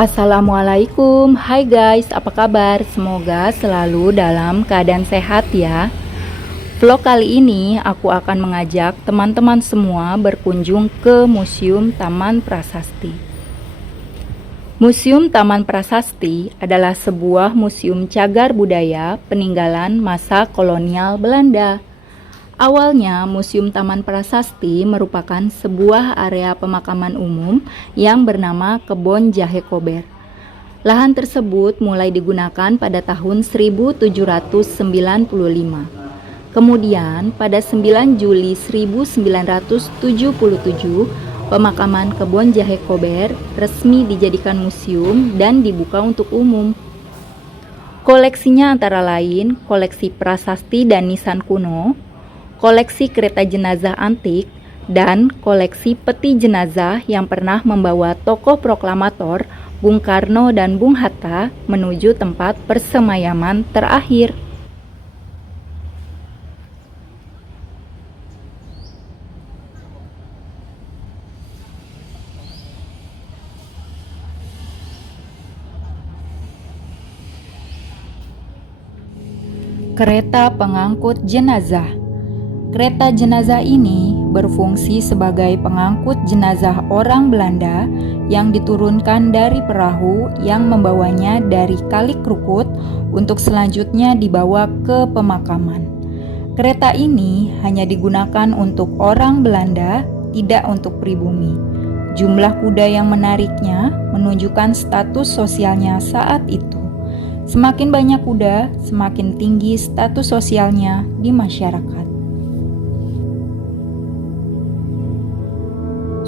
Assalamualaikum, hai guys, apa kabar? Semoga selalu dalam keadaan sehat ya. Vlog kali ini aku akan mengajak teman-teman semua berkunjung ke Museum Taman Prasasti. Museum Taman Prasasti adalah sebuah museum cagar budaya peninggalan masa kolonial Belanda. Awalnya, Museum Taman Prasasti merupakan sebuah area pemakaman umum yang bernama Kebon Jahe Kober. Lahan tersebut mulai digunakan pada tahun 1795. Kemudian, pada 9 Juli 1977, pemakaman Kebon Jahe Kober resmi dijadikan museum dan dibuka untuk umum. Koleksinya antara lain koleksi prasasti dan nisan kuno, koleksi kereta jenazah antik, dan koleksi peti jenazah yang pernah membawa tokoh proklamator Bung Karno dan Bung Hatta menuju tempat persemayaman terakhir. Kereta pengangkut jenazah. Kereta jenazah ini berfungsi sebagai pengangkut jenazah orang Belanda yang diturunkan dari perahu yang membawanya dari Kali Krukut untuk selanjutnya dibawa ke pemakaman. Kereta ini hanya digunakan untuk orang Belanda, tidak untuk pribumi. Jumlah kuda yang menariknya menunjukkan status sosialnya saat itu. Semakin banyak kuda, semakin tinggi status sosialnya di masyarakat.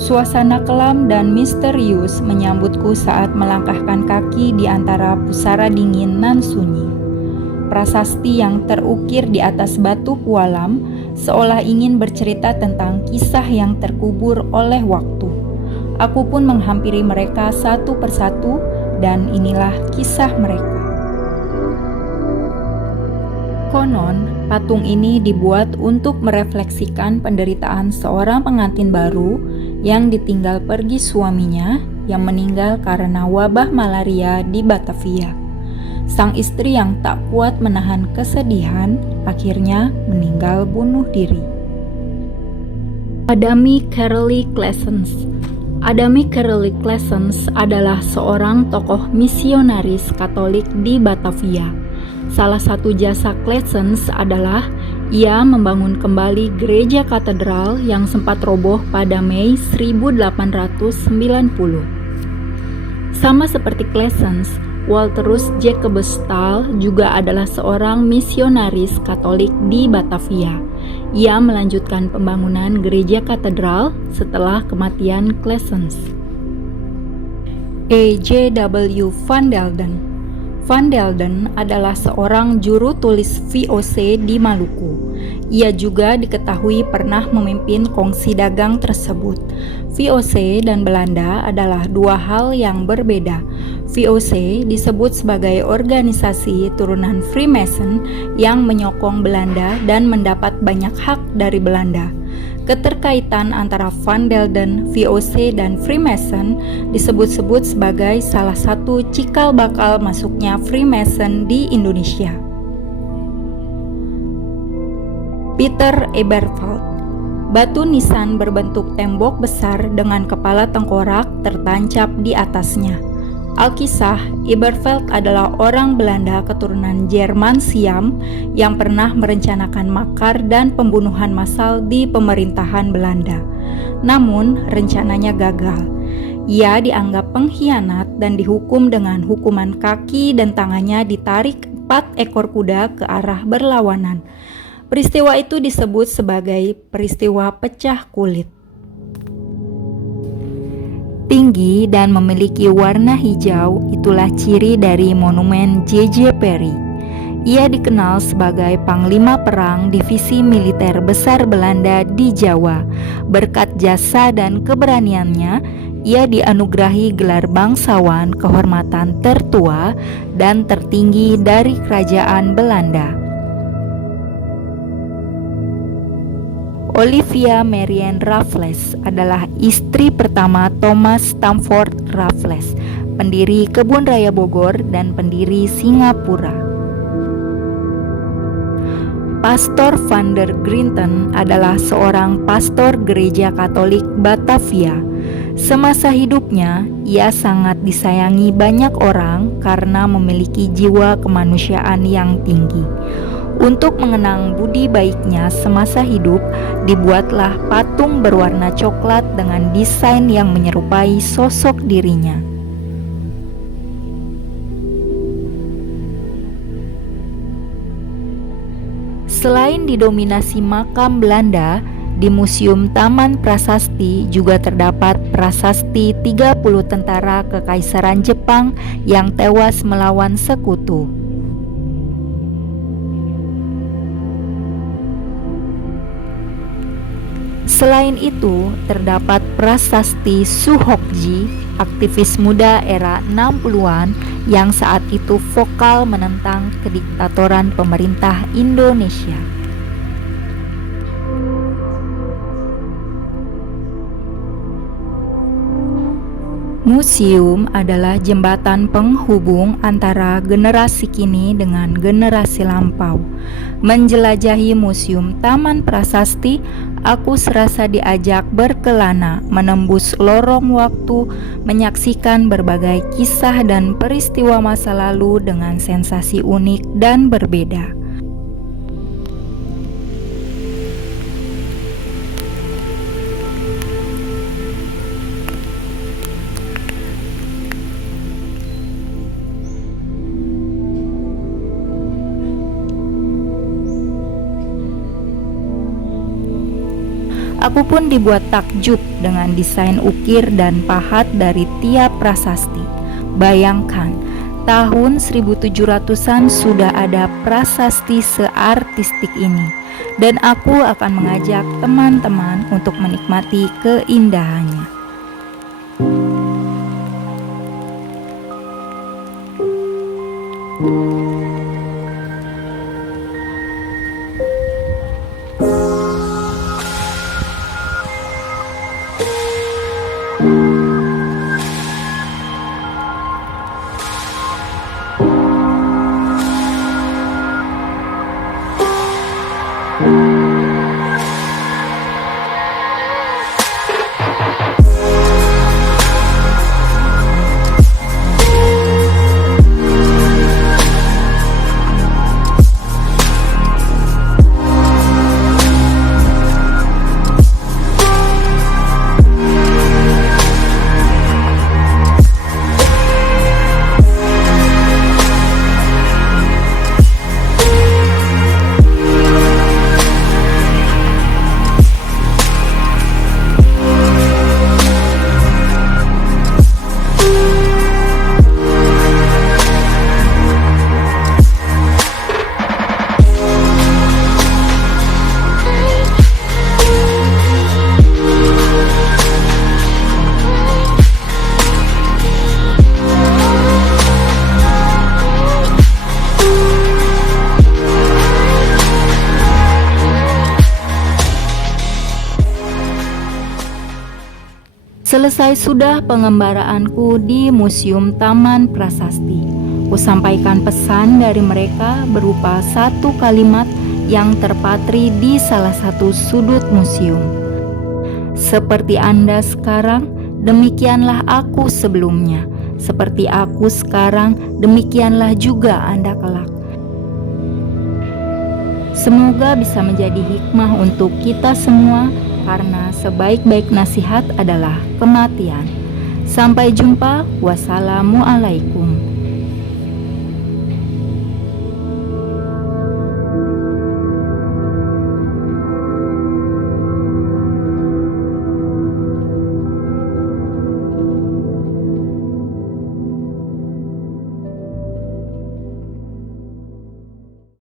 Suasana kelam dan misterius menyambutku saat melangkahkan kaki di antara pusara dingin nan sunyi. Prasasti yang terukir di atas batu pualam seolah ingin bercerita tentang kisah yang terkubur oleh waktu. Aku pun menghampiri mereka satu persatu dan inilah kisah mereka. Konon, patung ini dibuat untuk merefleksikan penderitaan seorang pengantin baru yang ditinggal pergi suaminya yang meninggal karena wabah malaria di Batavia. Sang istri yang tak kuat menahan kesedihan akhirnya meninggal bunuh diri. Adami Caroly Claessens. Adami Caroly Claessens adalah seorang tokoh misionaris Katolik di Batavia. Salah satu jasa Claessens adalah ia membangun kembali gereja katedral yang sempat roboh pada Mei 1890. Sama seperti Claessens, Walterus Jacobus Staal juga adalah seorang misionaris Katolik di Batavia. Ia melanjutkan pembangunan gereja katedral setelah kematian Claessens. E.J.W. van Delden. Van Delden adalah seorang juru tulis VOC di Maluku. Ia juga diketahui pernah memimpin kongsi dagang tersebut. VOC dan Belanda adalah dua hal yang berbeda. VOC disebut sebagai organisasi turunan Freemason yang menyokong Belanda dan mendapat banyak hak dari Belanda. Keterkaitan antara Van Delden, VOC, dan Freemason disebut-sebut sebagai salah satu cikal bakal masuknya Freemason di Indonesia. Pieter Eberveld. Batu nisan berbentuk tembok besar dengan kepala tengkorak tertancap di atasnya. Alkisah, Eberveld adalah orang Belanda keturunan Jerman Siam yang pernah merencanakan makar dan pembunuhan massal di pemerintahan Belanda. Namun, rencananya gagal. Ia dianggap pengkhianat dan dihukum dengan hukuman kaki dan tangannya ditarik 4 ekor kuda ke arah berlawanan. Peristiwa itu disebut sebagai peristiwa pecah kulit. Tinggi dan memiliki warna hijau, itulah ciri dari monumen J.J. Perry. Ia dikenal sebagai Panglima Perang Divisi Militer Besar Belanda di Jawa. Berkat jasa dan keberaniannya, ia dianugerahi gelar bangsawan kehormatan tertua dan tertinggi dari Kerajaan Belanda. Olivia Marianne Raffles adalah istri pertama Thomas Stamford Raffles, pendiri Kebun Raya Bogor dan pendiri Singapura. Pastor van der Grinten adalah seorang pastor gereja Katolik Batavia. Semasa hidupnya, ia sangat disayangi banyak orang karena memiliki jiwa kemanusiaan yang tinggi. Untuk mengenang budi baiknya semasa hidup, dibuatlah patung berwarna coklat dengan desain yang menyerupai sosok dirinya. Selain didominasi makam Belanda, di Museum Taman Prasasti juga terdapat prasasti 30 tentara Kekaisaran Jepang yang tewas melawan sekutu. Selain itu, terdapat prasasti Suhokji, aktivis muda era 60-an yang saat itu vokal menentang kediktatoran pemerintah Indonesia. Museum adalah jembatan penghubung antara generasi kini dengan generasi lampau. Menjelajahi Museum Taman Prasasti, aku serasa diajak berkelana, menembus lorong waktu, menyaksikan berbagai kisah dan peristiwa masa lalu dengan sensasi unik dan berbeda. Aku pun dibuat takjub dengan desain ukir dan pahat dari tiap prasasti. Bayangkan, tahun 1700-an sudah ada prasasti seartistik ini, dan aku akan mengajak teman-teman untuk menikmati keindahannya. Selesai sudah pengembaraanku di Museum Taman Prasasti. Kusampaikan pesan dari mereka berupa satu kalimat yang terpatri di salah satu sudut museum. Seperti Anda sekarang, demikianlah aku sebelumnya. Seperti aku sekarang, demikianlah juga Anda kelak. Semoga bisa menjadi hikmah untuk kita semua, karena sebaik-baik nasihat adalah kematian. Sampai jumpa. Wassalamualaikum.